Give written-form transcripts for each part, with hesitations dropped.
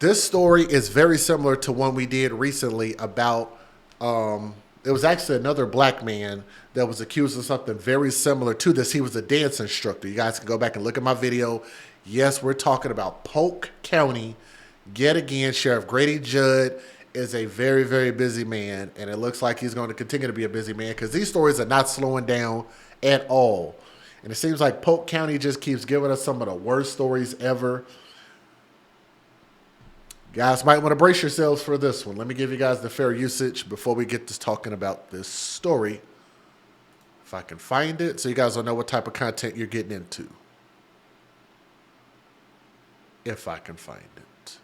This story is very similar to one we did recently about. It was actually another black man that was accused of something very similar to this. He was a dance instructor. You guys can go back and look at my video. Yes, we're talking about Polk County. Yet again, Sheriff Grady Judd is a very, very busy man, and it looks like he's going to continue to be a busy man because these stories are not slowing down at all. And it seems like Polk County just keeps giving us some of the worst stories ever. Guys might want to brace yourselves for this one. Let me give you guys the fair usage before we get to talking about this story. If I can find it, so you guys will know what type of content you're getting into. If I can find it.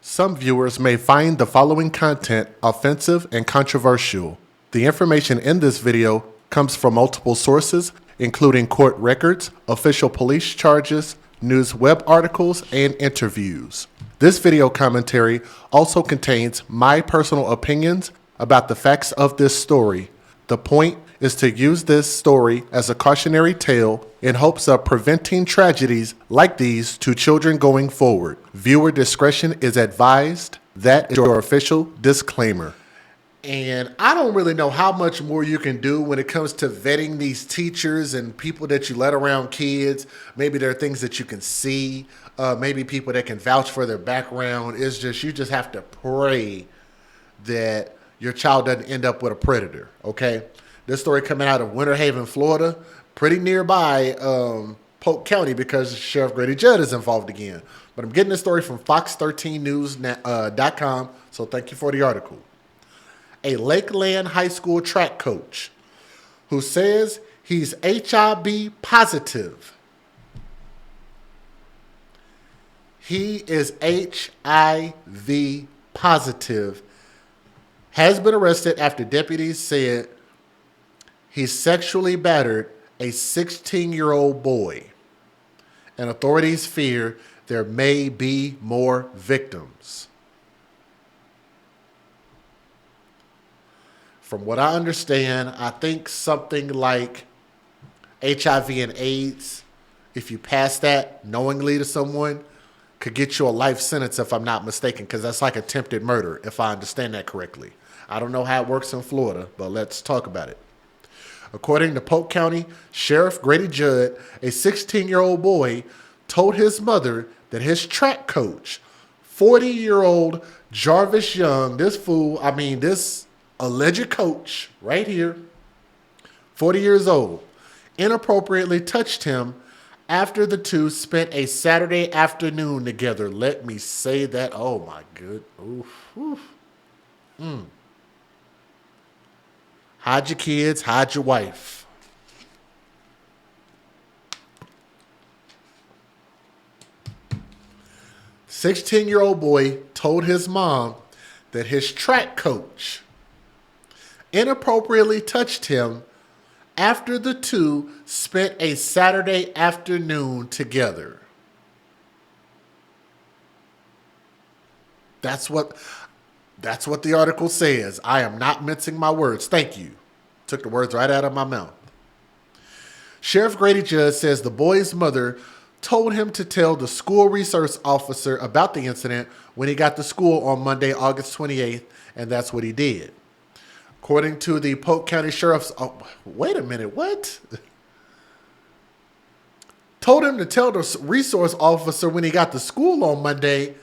Some viewers may find the following content offensive and controversial. The information in this video comes from multiple sources, including court records, official police charges, news web articles, and interviews. This video commentary also contains my personal opinions about the facts of this story. The point is to use this story as a cautionary tale in hopes of preventing tragedies like these to children going forward. Viewer discretion is advised. That is your official disclaimer. And I don't really know how much more you can do when it comes to vetting these teachers and people that you let around kids. Maybe there are things that you can see. Maybe people that can vouch for their background. It's just, you just have to pray that your child doesn't end up with a predator, okay? This story coming out of Winter Haven, Florida, pretty nearby Polk County because Sheriff Grady Judd is involved again. But I'm getting this story from Fox13News.com, so thank you for the article. A Lakeland High School track coach who says he's HIV positive. He is HIV positive. Has been arrested after deputies said he sexually battered a 16-year-old boy. And authorities fear there may be more victims. From what I understand, I think something like HIV and AIDS, if you pass that knowingly to someone, could get you a life sentence if I'm not mistaken, because that's like attempted murder, if I understand that correctly. I don't know how it works in Florida, but let's talk about it. According to Polk County Sheriff Grady Judd, a 16-year-old boy told his mother that his track coach, 40-year-old Jarvis Young, this alleged coach right here, 40 years old, inappropriately touched him after the two spent a Saturday afternoon together. Let me say that. Oh, my good. Oof, oof. Hide your kids, hide your wife. The 16-year-old boy told his mom that his track coach inappropriately touched him after the two spent a Saturday afternoon together. That's what the article says. I am not mincing my words. Thank you. Took the words right out of my mouth. Sheriff Grady Judd says the boy's mother told him to tell the school resource officer about the incident when he got to school on Monday, August 28th, and that's what he did. According to the Polk County Sheriff's... Oh, wait a minute, what? Told him to tell the resource officer when he got to school on Monday.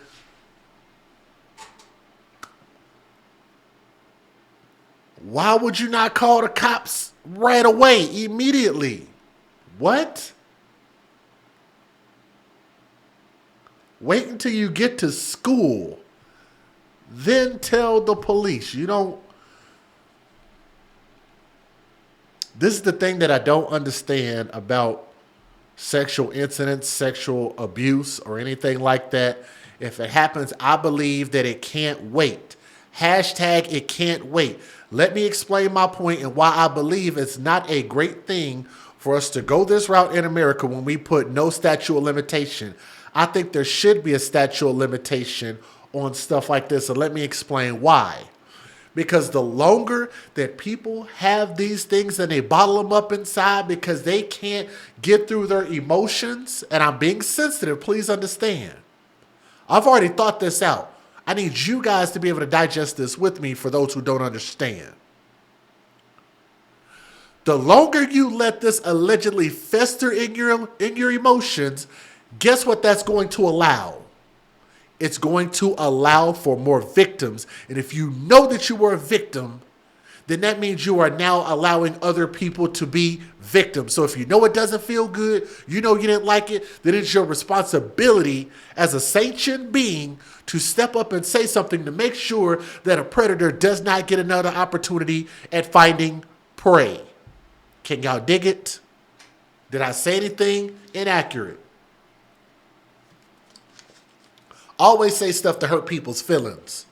Why would you not call the cops right away, immediately? What? Wait until you get to school. Then tell the police. You don't... This is the thing that I don't understand about sexual incidents, sexual abuse, or anything like that. If it happens, I believe that it can't wait. Hashtag it can't wait. Let me explain my point and why I believe it's not a great thing for us to go this route in America when we put no statute of limitation. I think there should be a statute of limitation on stuff like this, and let me explain why. Because the longer that people have these things and they bottle them up inside because they can't get through their emotions, and I'm being sensitive, please understand. I've already thought this out. I need you guys to be able to digest this with me for those who don't understand. The longer you let this allegedly fester in your emotions, guess what that's going to allow? It's going to allow for more victims. And if you know that you were a victim, then that means you are now allowing other people to be victims. So if you know it doesn't feel good, you know you didn't like it, then it's your responsibility as a sentient being to step up and say something to make sure that a predator does not get another opportunity at finding prey. Can y'all dig it? Did I say anything inaccurate? Always say stuff to hurt people's feelings,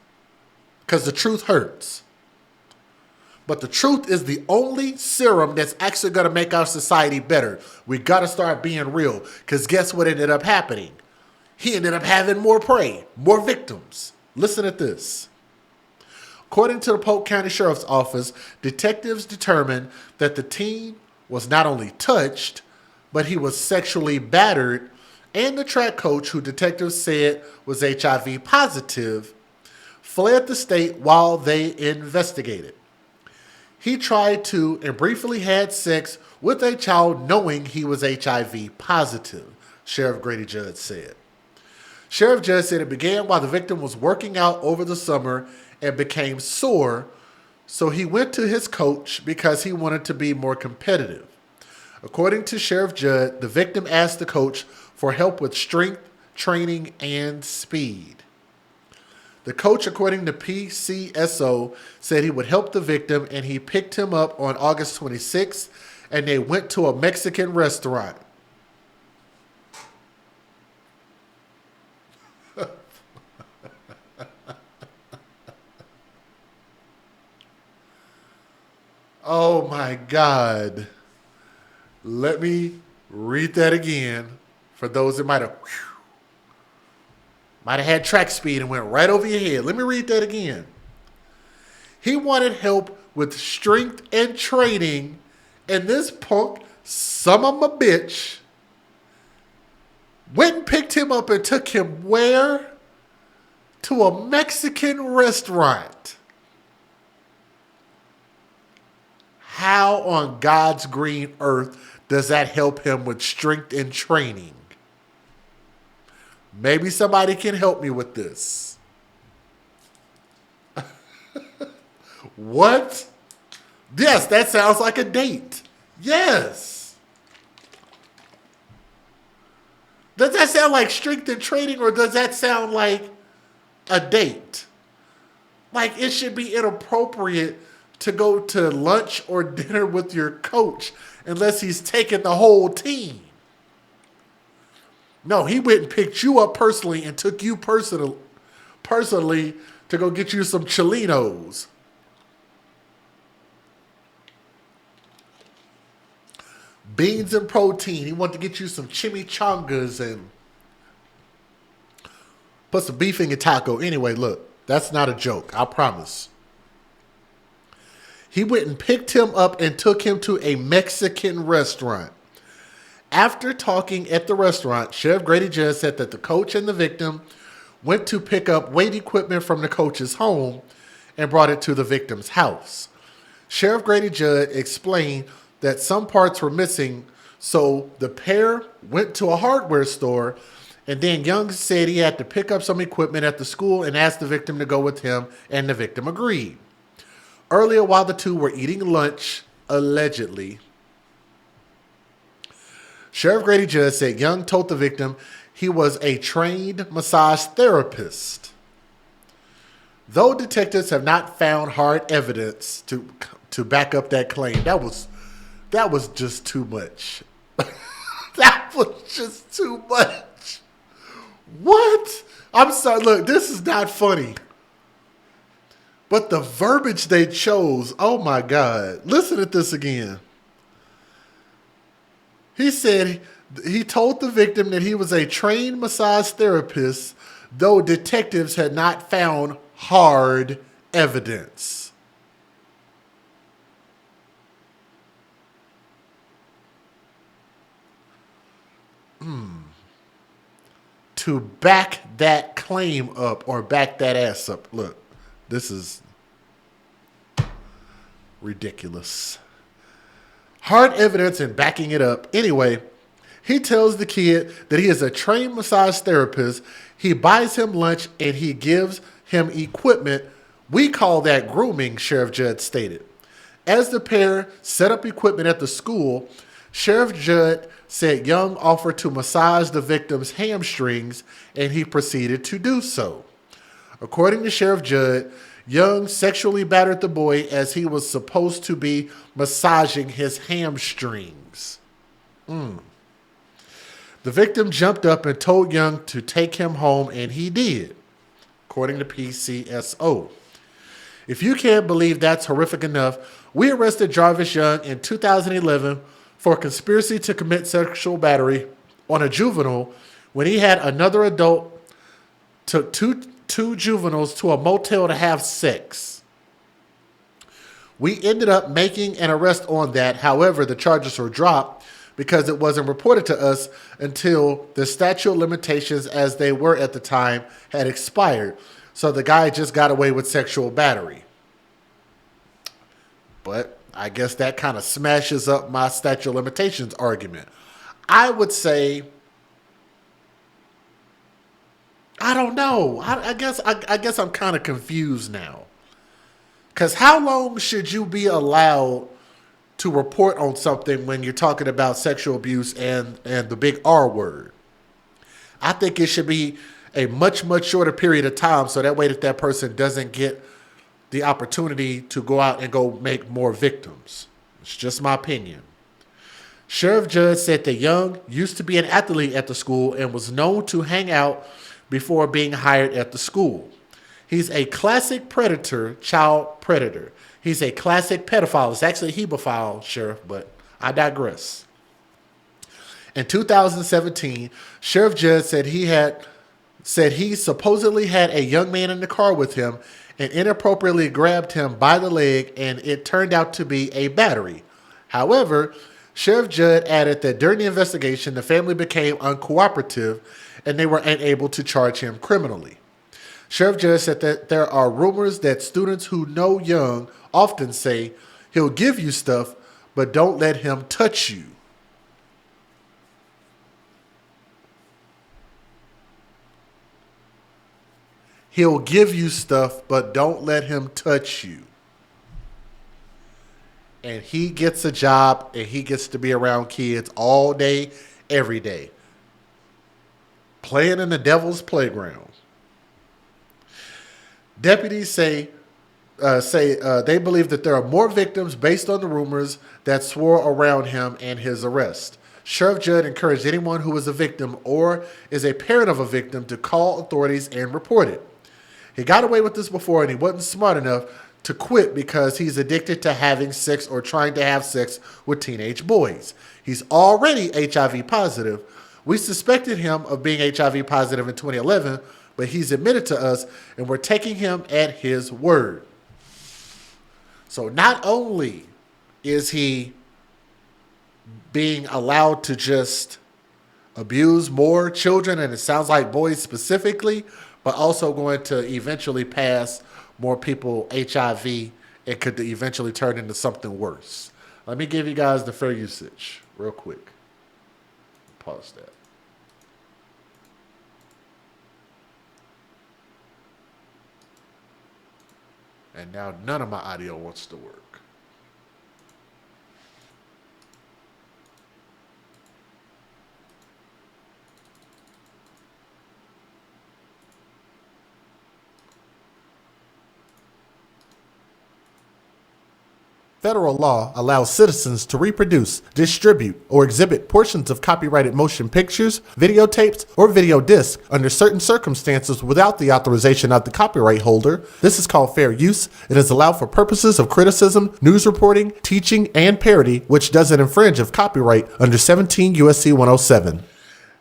because the truth hurts. But the truth is the only serum that's actually going to make our society better. We got to start being real, because guess what ended up happening? He ended up having more prey, more victims. Listen at this. According to the Polk County Sheriff's Office, detectives determined that the teen was not only touched, but he was sexually battered, and the track coach, who detectives said was HIV positive, fled the state while they investigated. He tried to and briefly had sex with a child knowing he was HIV positive, Sheriff Grady Judd said. Sheriff Judd said it began while the victim was working out over the summer and became sore, so he went to his coach because he wanted to be more competitive. According to Sheriff Judd, the victim asked the coach for help with strength, training, and speed. The coach, according to PCSO, said he would help the victim, and he picked him up on August 26th, and they went to a Mexican restaurant. Oh my God. Let me read that again for those that might have had track speed and went right over your head. Let me read that again. He wanted help with strength and training, and this punk, son of a bitch, went and picked him up and took him where? To a Mexican restaurant. How on God's green earth does that help him with strength and training? Maybe somebody can help me with this. What? Yes, that sounds like a date. Yes. Does that sound like strength and training, or does that sound like a date? Like it should be inappropriate to go to lunch or dinner with your coach unless he's taking the whole team. No, he went and picked you up personally and took you personally to go get you some Cholinos. Beans and protein. He wanted to get you some chimichangas and put some beef in your taco. Anyway, look, that's not a joke. I promise. He went and picked him up and took him to a Mexican restaurant. After talking at the restaurant, Sheriff Grady Judd said that the coach and the victim went to pick up weight equipment from the coach's home and brought it to the victim's house. Sheriff Grady Judd explained that some parts were missing, so the pair went to a hardware store, and then Young said he had to pick up some equipment at the school and asked the victim to go with him, and the victim agreed. Earlier, while the two were eating lunch, allegedly, Sheriff Grady Judd said Young told the victim he was a trained massage therapist. Though detectives have not found hard evidence to back up that claim, that was just too much. That was just too much. What? I'm sorry. Look, this is not funny. But the verbiage they chose, oh my God. Listen at this again. He said he told the victim that he was a trained massage therapist, though detectives had not found hard evidence. to back that claim up or back that ass up. Look, this is ridiculous. Hard evidence and backing it up. Anyway, he tells the kid that he is a trained massage therapist. He buys him lunch and he gives him equipment. We call that grooming, Sheriff Judd stated. As the pair set up equipment at the school, Sheriff Judd said Young offered to massage the victim's hamstrings and he proceeded to do so. According to Sheriff Judd, Young sexually battered the boy as he was supposed to be massaging his hamstrings. The victim jumped up and told Young to take him home, and he did, according to PCSO. If you can't believe that's horrific enough, we arrested Jarvis Young in 2011 for conspiracy to commit sexual battery on a juvenile when he had another adult took two juveniles to a motel to have sex. We ended up making an arrest on that. However, the charges were dropped because it wasn't reported to us until the statute of limitations, as they were at the time, had expired. So the guy just got away with sexual battery. But I guess that kind of smashes up my statute of limitations argument. I would say, I don't know. I guess I'm kind of confused now. Because how long should you be allowed to report on something when you're talking about sexual abuse and the big R word? I think it should be a much, much shorter period of time so that way that person doesn't get the opportunity to go out and go make more victims. It's just my opinion. Sheriff Judd said that Young used to be an athlete at the school and was known to hang out before being hired at the school. He's a classic predator, child predator. He's a classic pedophile. It's actually a hebephile, Sheriff, but I digress. In 2017, Sheriff Judd said he supposedly had a young man in the car with him and inappropriately grabbed him by the leg, and it turned out to be a battery. However, Sheriff Judd added that during the investigation, the family became uncooperative and they were unable to charge him criminally. Sheriff Judd said that there are rumors that students who know Young often say he'll give you stuff, but don't let him touch you. He'll give you stuff, but don't let him touch you. And he gets a job and he gets to be around kids all day, every day. Playing in the devil's playground. Deputies say they believe that there are more victims based on the rumors that swirl around him and his arrest. Sheriff Judd encouraged anyone who is a victim or is a parent of a victim to call authorities and report it. He got away with this before and he wasn't smart enough to quit because he's addicted to having sex or trying to have sex with teenage boys. He's already HIV positive. We suspected him of being HIV positive in 2011, but he's admitted to us and we're taking him at his word. So not only is he being allowed to just abuse more children, and it sounds like boys specifically, but also going to eventually pass more people HIV and could eventually turn into something worse. Let me give you guys the fair usage real quick. Pause that. And now none of my audio wants to work. Federal law allows citizens to reproduce, distribute, or exhibit portions of copyrighted motion pictures, videotapes, or video discs under certain circumstances without the authorization of the copyright holder. This is called fair use. It is allowed for purposes of criticism, news reporting, teaching, and parody, which doesn't infringe of copyright under 17 U.S.C. 107.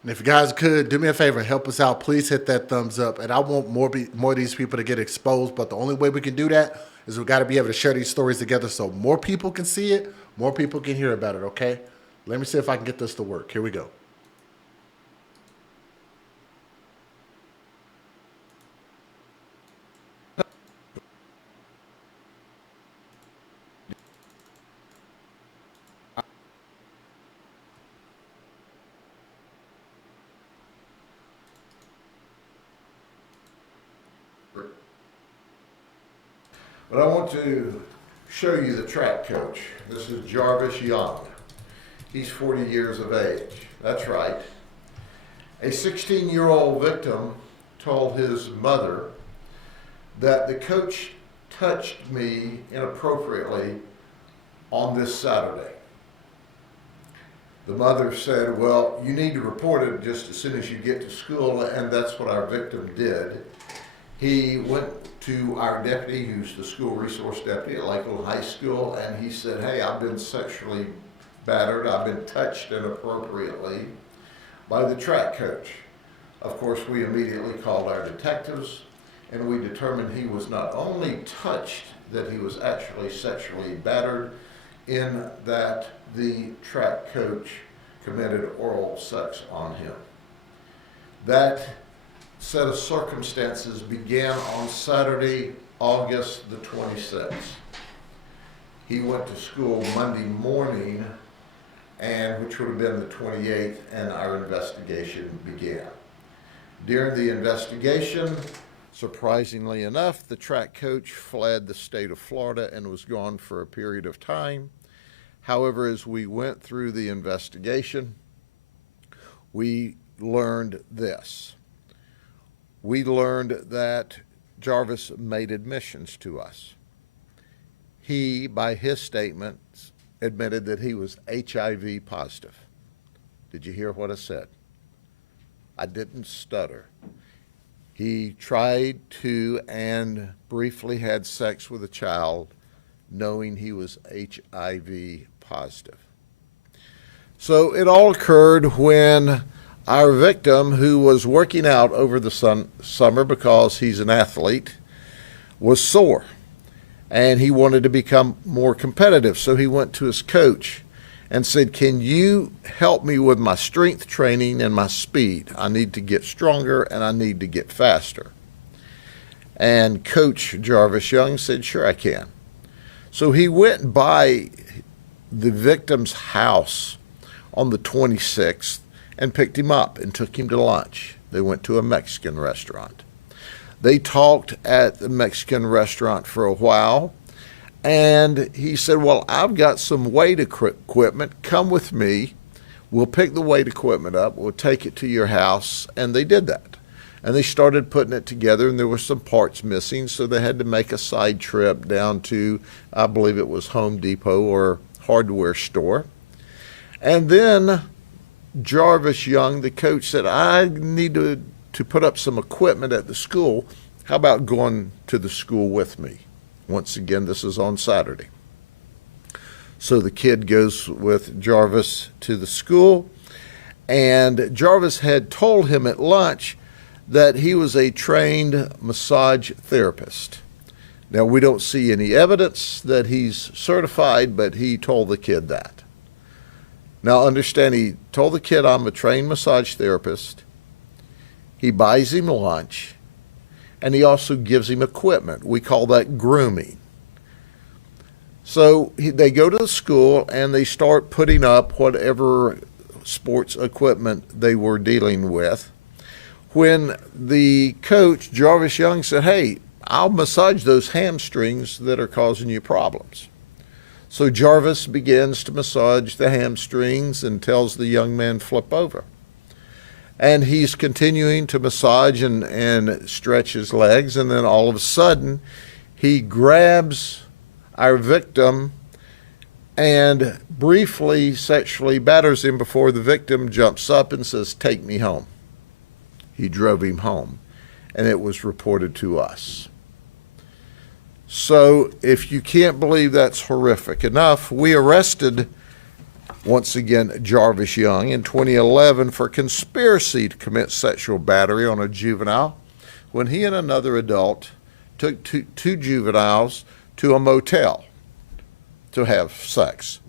And if you guys could, do me a favor and help us out, please hit that thumbs up. And I want more of these people to get exposed, but the only way we can do that is we got to be able to share these stories together so more people can see it, more people can hear about it, okay? Let me see if I can get this to work. Here we go. But I want to show you the track coach. This is Jarvis Young. He's 40 years of age. That's right. A 16-year-old victim told his mother that the coach touched me inappropriately on this Saturday. The mother said, well, you need to report it just as soon as you get to school, and that's what our victim did. He went to our deputy, who's the school resource deputy at Lakeland High School, and he said, hey, I've been sexually battered, I've been touched inappropriately by the track coach. Of course, we immediately called our detectives, and we determined he was not only touched, that he was actually sexually battered, in that the track coach committed oral sex on him. That set of circumstances began on Saturday, August the 26th. He went to school Monday morning, and which would have been the 28th, and our investigation began. During the investigation, surprisingly enough, the track coach fled the state of Florida and was gone for a period of time. However, as we went through the investigation, we learned this. We learned that Jarvis made admissions to us. He, by his statements, admitted that he was HIV positive. Did you hear what I said? I didn't stutter. He tried to and briefly had sex with a child knowing he was HIV positive. So it all occurred when our victim, who was working out over the summer because he's an athlete, was sore and he wanted to become more competitive. So he went to his coach and said, can you help me with my strength training and my speed? I need to get stronger and I need to get faster. And Coach Jarvis Young said, sure, I can. So he went by the victim's house on the 26th and picked him up and took him to lunch. They went to a Mexican restaurant. They talked at the Mexican restaurant for a while, and he said, well, I've got some weight equipment. Come with me. We'll pick the weight equipment up. We'll take it to your house. And they did that. And they started putting it together, and there were some parts missing, so they had to make a side trip down to, I believe it was Home Depot or hardware store. And then Jarvis Young, the coach, said, I need to put up some equipment at the school. How about going to the school with me? Once again, this is on Saturday. So the kid goes with Jarvis to the school, and Jarvis had told him at lunch that he was a trained massage therapist. Now, we don't see any evidence that he's certified, but he told the kid that. Now, understand, he told the kid, I'm a trained massage therapist. He buys him lunch, and he also gives him equipment. We call that grooming. So they go to the school, and they start putting up whatever sports equipment they were dealing with. When the coach, Jarvis Young, said, hey, I'll massage those hamstrings that are causing you problems. So Jarvis begins to massage the hamstrings and tells the young man, flip over. And he's continuing to massage and stretch his legs, and then all of a sudden, he grabs our victim and briefly sexually batters him before the victim jumps up and says, take me home. He drove him home, and it was reported to us. So if you can't believe that's horrific enough, we arrested, once again, Jarvis Young in 2011 for conspiracy to commit sexual battery on a juvenile when he and another adult took two juveniles to a motel to have sex.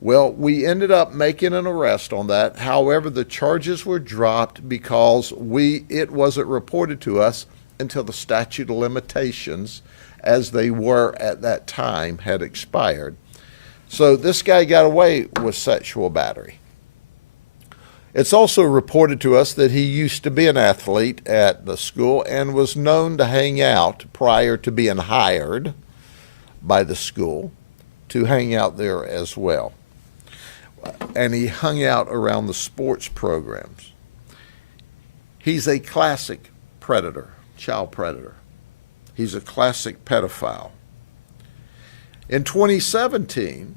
Well, we ended up making an arrest on that. However, the charges were dropped because it wasn't reported to us until the statute of limitations, as they were at that time, had expired. So this guy got away with sexual battery. It's also reported to us that he used to be an athlete at the school and was known to hang out prior to being hired by the school to hang out there as well. And he hung out around the sports programs. He's a classic predator, child predator. He's a classic pedophile. In 2017,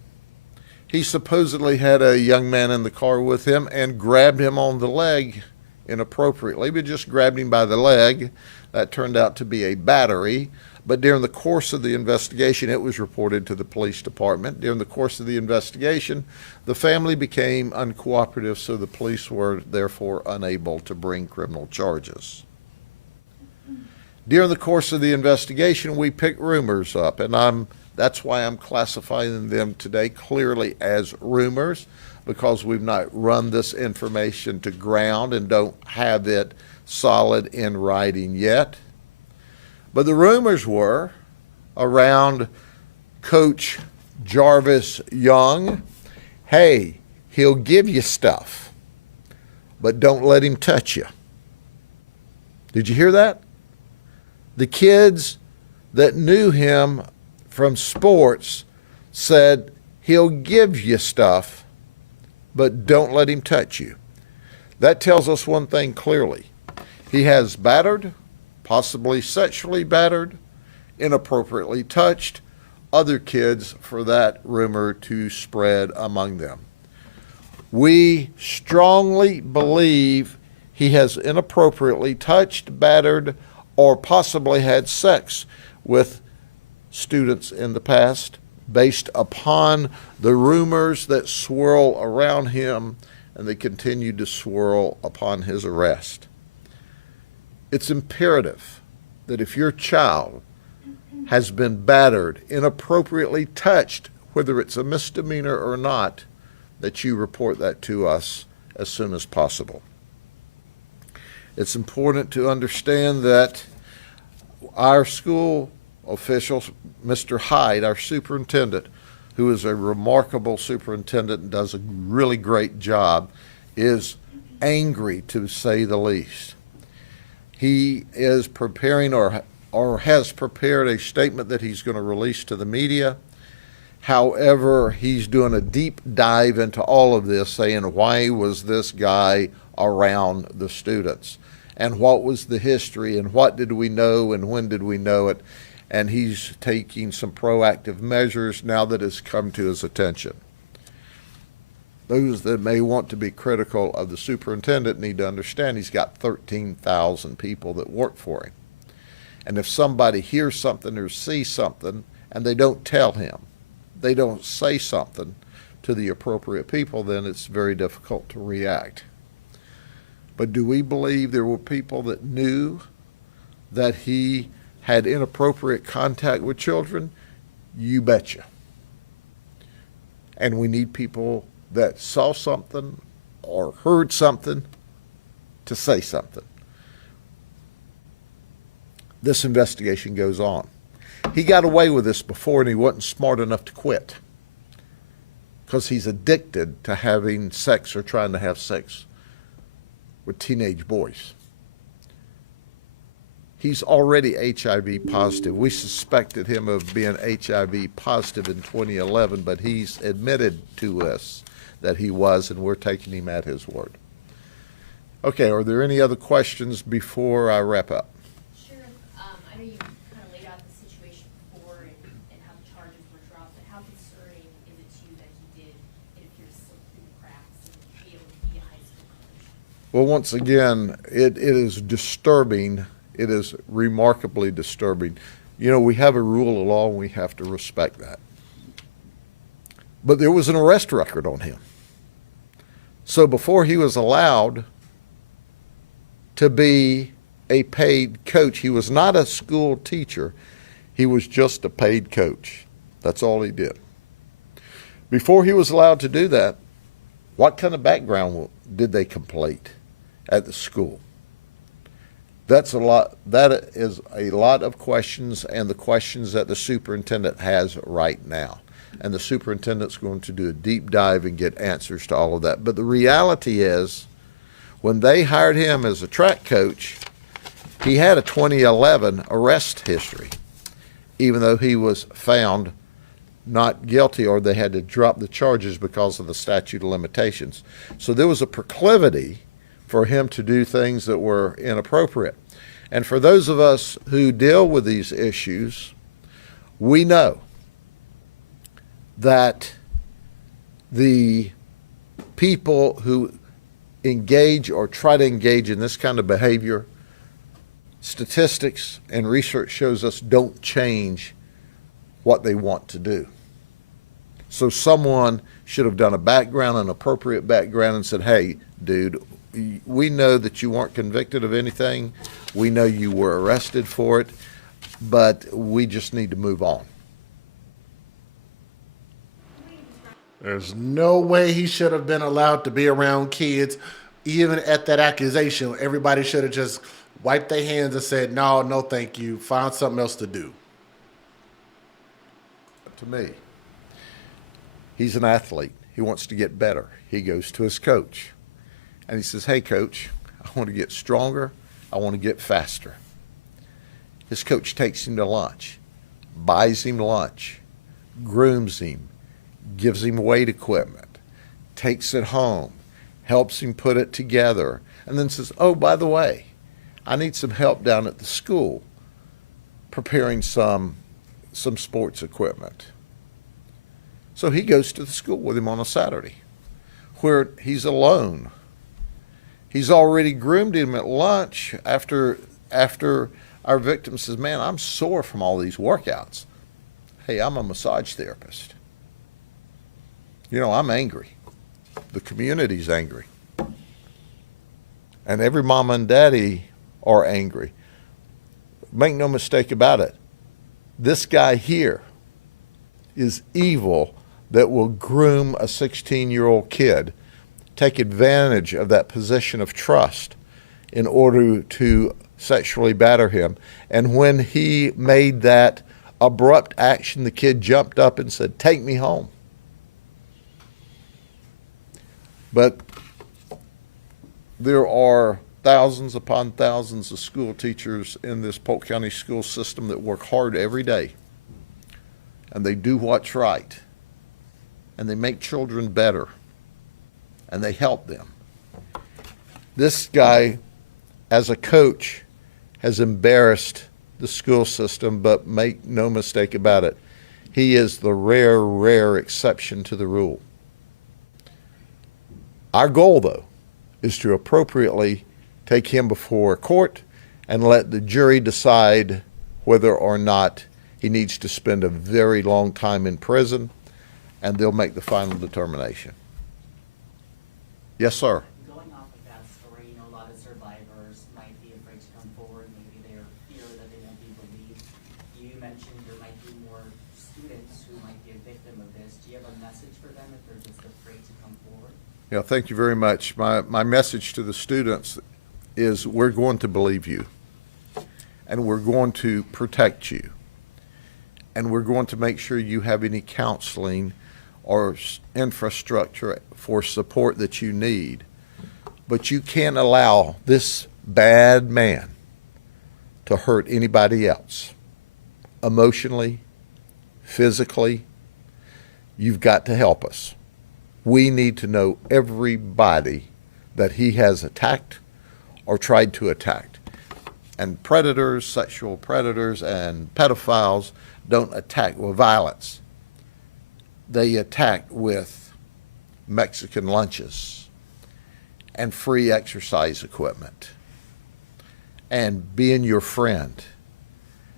he supposedly had a young man in the car with him and grabbed him on the leg inappropriately, but just grabbed him by the leg. That turned out to be a battery. But during the course of the investigation, it was reported to the police department. During the course of the investigation, the family became uncooperative, so the police were therefore unable to bring criminal charges. During the course of the investigation, we picked rumors up, and that's why I'm classifying them today clearly as rumors, because we've not run this information to ground and don't have it solid in writing yet. But the rumors were around Coach Jarvis Young. Hey, he'll give you stuff, but don't let him touch you. Did you hear that? The kids that knew him from sports said he'll give you stuff, but don't let him touch you. That tells us one thing clearly. He has battered, possibly sexually battered, inappropriately touched other kids for that rumor to spread among them. We strongly believe he has inappropriately touched, battered, or possibly had sex with students in the past based upon the rumors that swirl around him and they continue to swirl upon his arrest. It's imperative that if your child has been battered, inappropriately touched, whether it's a misdemeanor or not, that you report that to us as soon as possible. It's important to understand that our school officials, Mr. Hyde, our superintendent, who is a remarkable superintendent and does a really great job, is angry, to say the least. He is preparing or has prepared a statement that he's going to release to the media. However, he's doing a deep dive into all of this, saying why was this guy around the students and what was the history and what did we know and when did we know it. And he's taking some proactive measures now that it's come to his attention. Those that may want to be critical of the superintendent need to understand he's got 13,000 people that work for him. And if somebody hears something or sees something and they don't tell him, they don't say something to the appropriate people, then it's very difficult to react. But do we believe there were people that knew that he had inappropriate contact with children? You betcha. And we need people that saw something or heard something to say something. This investigation goes on. He got away with this before and he wasn't smart enough to quit because he's addicted to having sex or trying to have sex with teenage boys. He's already HIV positive. We suspected him of being HIV positive in 2011, but he's admitted to us that he was, and we're taking him at his word. Okay, are there any other questions before I wrap up? Sure. I know you kind of laid out the situation before and how the charges were dropped, but how concerning is it to you that he did, it appears, slip through the cracks and be able to be a high school coach? Well, once again, it is disturbing. It is remarkably disturbing. You know, we have a rule of law and we have to respect that. But there was an arrest record on him. So before he was allowed to be a paid coach, he was not a school teacher. He was just a paid coach. That's all he did. Before he was allowed to do that, what kind of background did they complete at the school? That's a lot. That is a lot of questions, and the questions that the superintendent has right now. And the superintendent's going to do a deep dive and get answers to all of that. But the reality is When they hired him as a track coach, he had a 2011 arrest history, even though he was found not guilty, or they had to drop the charges because of the statute of limitations. So there was a proclivity for him to do things that were inappropriate. And for those of us who deal with these issues, we know that the people who engage or try to engage in this kind of behavior, statistics and research shows us, don't change what they want to do. So someone should have done a background, an appropriate background, and said, hey, dude, we know that you weren't convicted of anything. We know you were arrested for it, but we just need to move on. There's no way he should have been allowed to be around kids. Even at that accusation, everybody should have just wiped their hands and said, no, no, thank you. Find something else to do. To me, he's an athlete. He wants to get better. He goes to his coach and he says, hey, coach, I want to get stronger. I want to get faster. His coach takes him to lunch, buys him lunch, grooms him, gives him weight equipment, takes it home, helps him put it together, and then says, oh, by the way, I need some help down at the school preparing some sports equipment. So he goes to the school with him on a Saturday where he's alone. He's already groomed him at lunch after our victim says, man, I'm sore from all these workouts. Hey, I'm a massage therapist. You know, I'm angry. The community's angry. And every mama and daddy are angry. Make no mistake about it. This guy here is evil that will groom a 16-year-old kid, take advantage of that position of trust in order to sexually batter him. And when he made that abrupt action, the kid jumped up and said, take me home. But there are thousands upon thousands of school teachers in this Polk County school system that work hard every day. And they do what's right. And they make children better. And they help them. This guy, as a coach, has embarrassed the school system, but make no mistake about it, he is the rare, rare exception to the rule. Our goal, though, is to appropriately take him before a court and let the jury decide whether or not he needs to spend a very long time in prison, and they'll make the final determination. Yes, sir. Going off of that story, you know, a lot of survivors might be afraid to come forward. Maybe they're fear that they won't be believed. You mentioned there might be more students who might be a victim of this. Do you have a message for them if they're just afraid to come forward? Yeah, thank you very much. My message to the students is we're going to believe you, and we're going to protect you, and we're going to make sure you have any counseling or infrastructure for support that you need. But you can't allow this bad man to hurt anybody else, emotionally, physically. You've got to help us. We need to know everybody that he has attacked or tried to attack. And predators, sexual predators, and pedophiles don't attack with violence. They attack with Mexican lunches and free exercise equipment and being your friend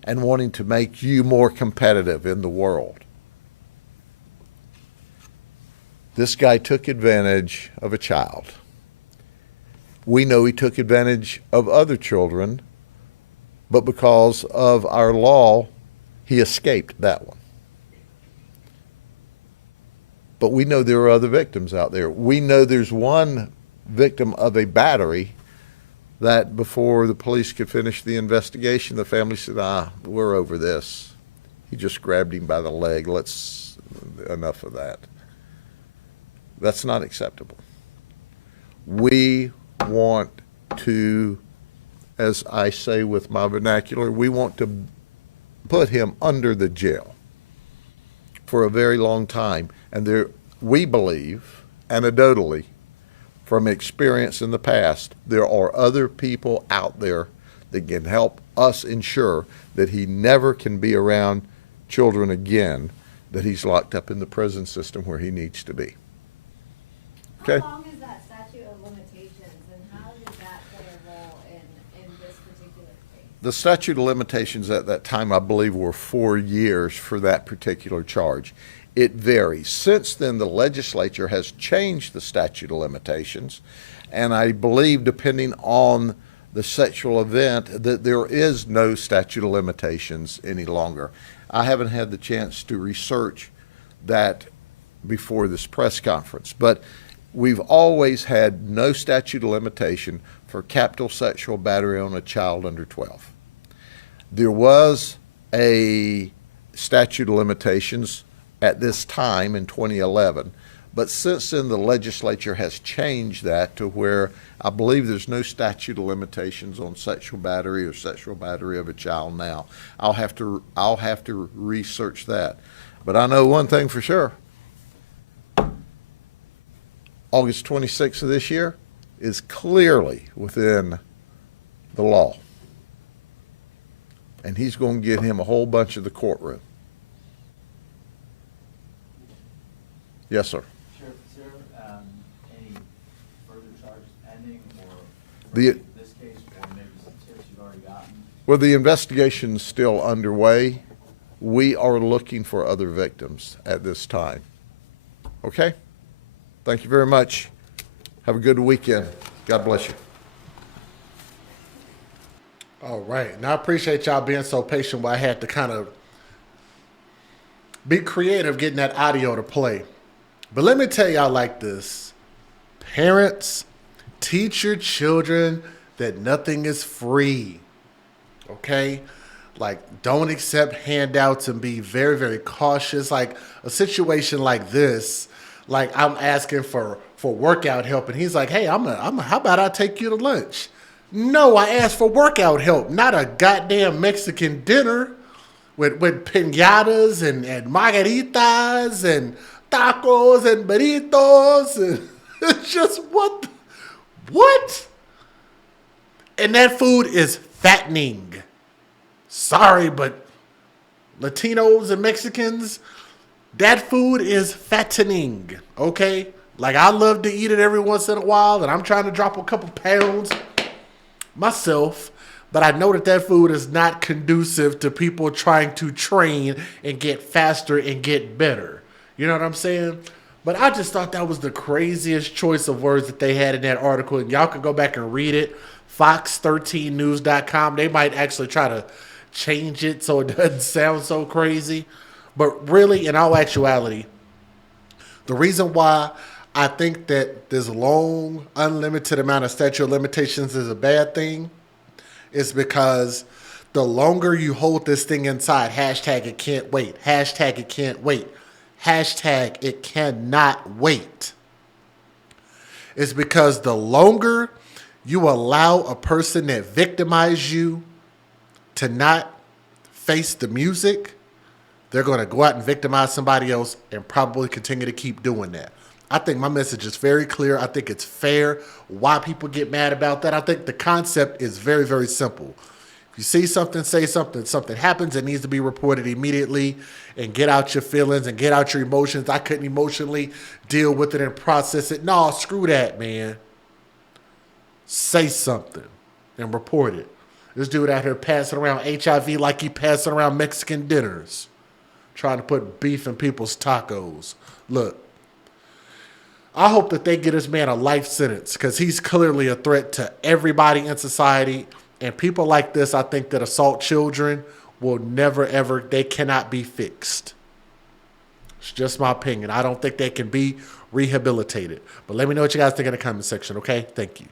and wanting to make you more competitive in the world. This guy took advantage of a child. We know he took advantage of other children, but because of our law, he escaped that one. But we know there are other victims out there. We know there's one victim of a battery that before the police could finish the investigation, the family said, we're over this. He just grabbed him by the leg. Enough of that. That's not acceptable. We want to, as I say with my vernacular, we want to put him under the jail for a very long time. And there, we believe, anecdotally, from experience in the past, there are other people out there that can help us ensure that he never can be around children again, that he's locked up in the prison system where he needs to be. Okay? How long is that statute of limitations, and how did that play a role in this particular case? The statute of limitations at that time, I believe, were 4 years for that particular charge. It varies. Since then, the legislature has changed the statute of limitations, and I believe, depending on the sexual event, that there is no statute of limitations any longer. I haven't had the chance to research that before this press conference, but we've always had no statute of limitation for capital sexual battery on a child under 12. There was a statute of limitations at this time in 2011, but since then the legislature has changed that to where I believe there's no statute of limitations on sexual battery or sexual battery of a child now. I'll have to research that. But I know one thing for sure. August 26th of this year is clearly within the law. And he's going to get him a whole bunch of the courtroom. Yes, sir. Sheriff, is there any further charges pending, or The- this case, or maybe some tips you've already gotten? Well, the investigation's still underway. We are looking for other victims at this time. Okay? Thank you very much. Have a good weekend. God bless you. All right. And I appreciate y'all being so patient while I had to kind of be creative getting that audio to play. But let me tell y'all like this. Parents, teach your children that nothing is free. Okay? Like, don't accept handouts and be very, very cautious. Like, a situation like this, like I'm asking for workout help, and he's like, hey, how about I take you to lunch? No, I asked for workout help, not a goddamn Mexican dinner with piñatas and margaritas and tacos and burritos. And it's just what? And that food is fattening. Sorry, but Latinos and Mexicans, that food is fattening, okay? Like, I love to eat it every once in a while, and I'm trying to drop a couple pounds myself, but I know that food is not conducive to people trying to train and get faster and get better. You know what I'm saying? But I just thought that was the craziest choice of words that they had in that article, and y'all can go back and read it. Fox13news.com. They might actually try to change it so it doesn't sound so crazy. But really, in all actuality, the reason why I think that this long, unlimited amount of statute of limitations is a bad thing is because the longer you hold this thing inside, hashtag it can't wait, hashtag it can't wait, hashtag it cannot wait, is because the longer you allow a person that victimized you to not face the music, they're going to go out and victimize somebody else and probably continue to keep doing that. I think my message is very clear. I think it's fair why people get mad about that. I think the concept is very, very simple. If you see something, say something. Something happens, it needs to be reported immediately and get out your feelings and get out your emotions. I couldn't emotionally deal with it and process it. No, screw that, man. Say something and report it. This dude out here passing around HIV like he passing around Mexican dinners, trying to put beef in people's tacos. Look, I hope that they get this man a life sentence because he's clearly a threat to everybody in society. And people like this, I think that assault children will never, ever, they cannot be fixed. It's just my opinion. I don't think they can be rehabilitated. But let me know what you guys think in the comment section, okay? Thank you.